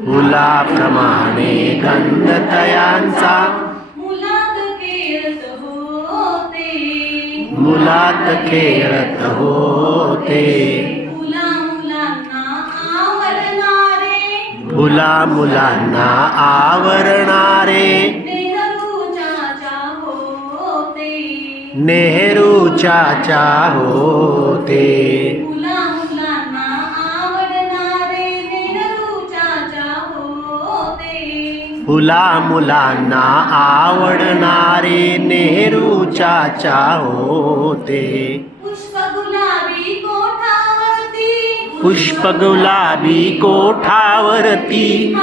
फुलाप्रमाणे गंधतयांचा मुलात खेळत होते. मुलात खेळत होते. मुला मुलांना आवडणारे फुला मुलांना आवरणारे. नेहरू चाचा होते. फुला मुलांना आवडणारे नेहरू चाचा होते. पुष्प गुलाबी कोठावरती.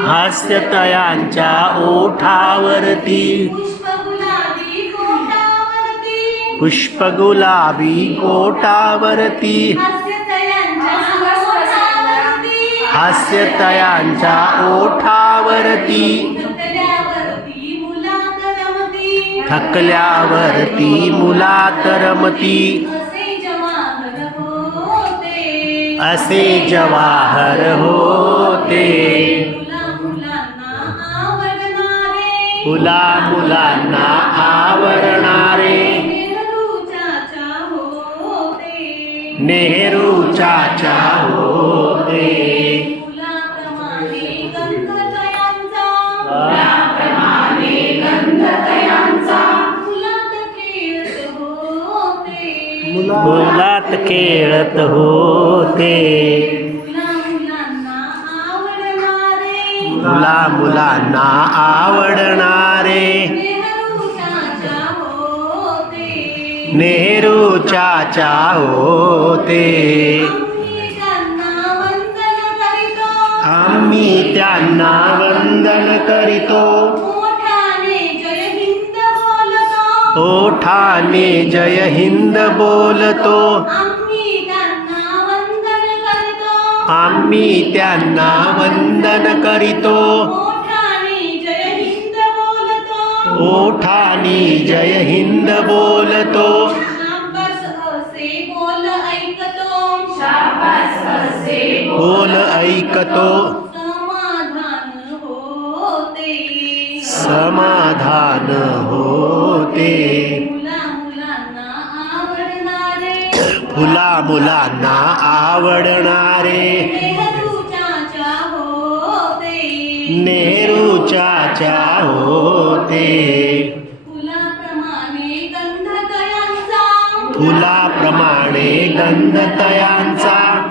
हास्यतयांच्या ओठावरती. पुष्प गुलाबी कोठावरती. हास्यतयांच्या ओठावरती. थकल्यावरती मुलात रमती. थकल्यावरती मुलात रमती. असे जवाहर होते. असे जवाहर होते. मुला मुलांना आवडणारे. आवरणारे नेहरू चाचा होते. मुलात खेळत होते. मुला मुलांना आवडणारे. मुला मुलांना आवडणारे. नेहरू चाचा होते. नेहरू चाचा होते आम्ही त्यांना वंदन करीतो. मोठ्याने जय हिंद बोलतो. आम्ही त्यांना वंदन करतो. ओठाने जय हिंद बोलतो. बोल ऐकतो. बोल ऐकतो. समाधान समाधान होते. मुलांना आवडणारे. नेहरू चाचा होते. नेहरू चाचा होते. फुलाप्रमाणे गंधतयांचा.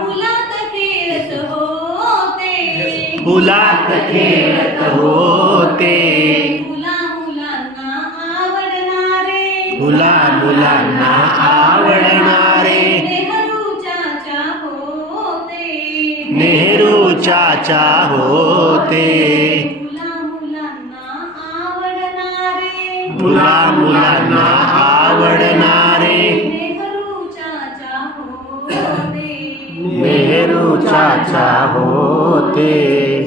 फुलात खेळत होते. मुला मुलांना आवडणारे. फुला मुलांना आवडणारे. होते नेहरू चाचा होते. मुला मुलांना आवडणारे. मुलांना आवडणारे नेहरू चाचा होते नेहरू चाचा होते.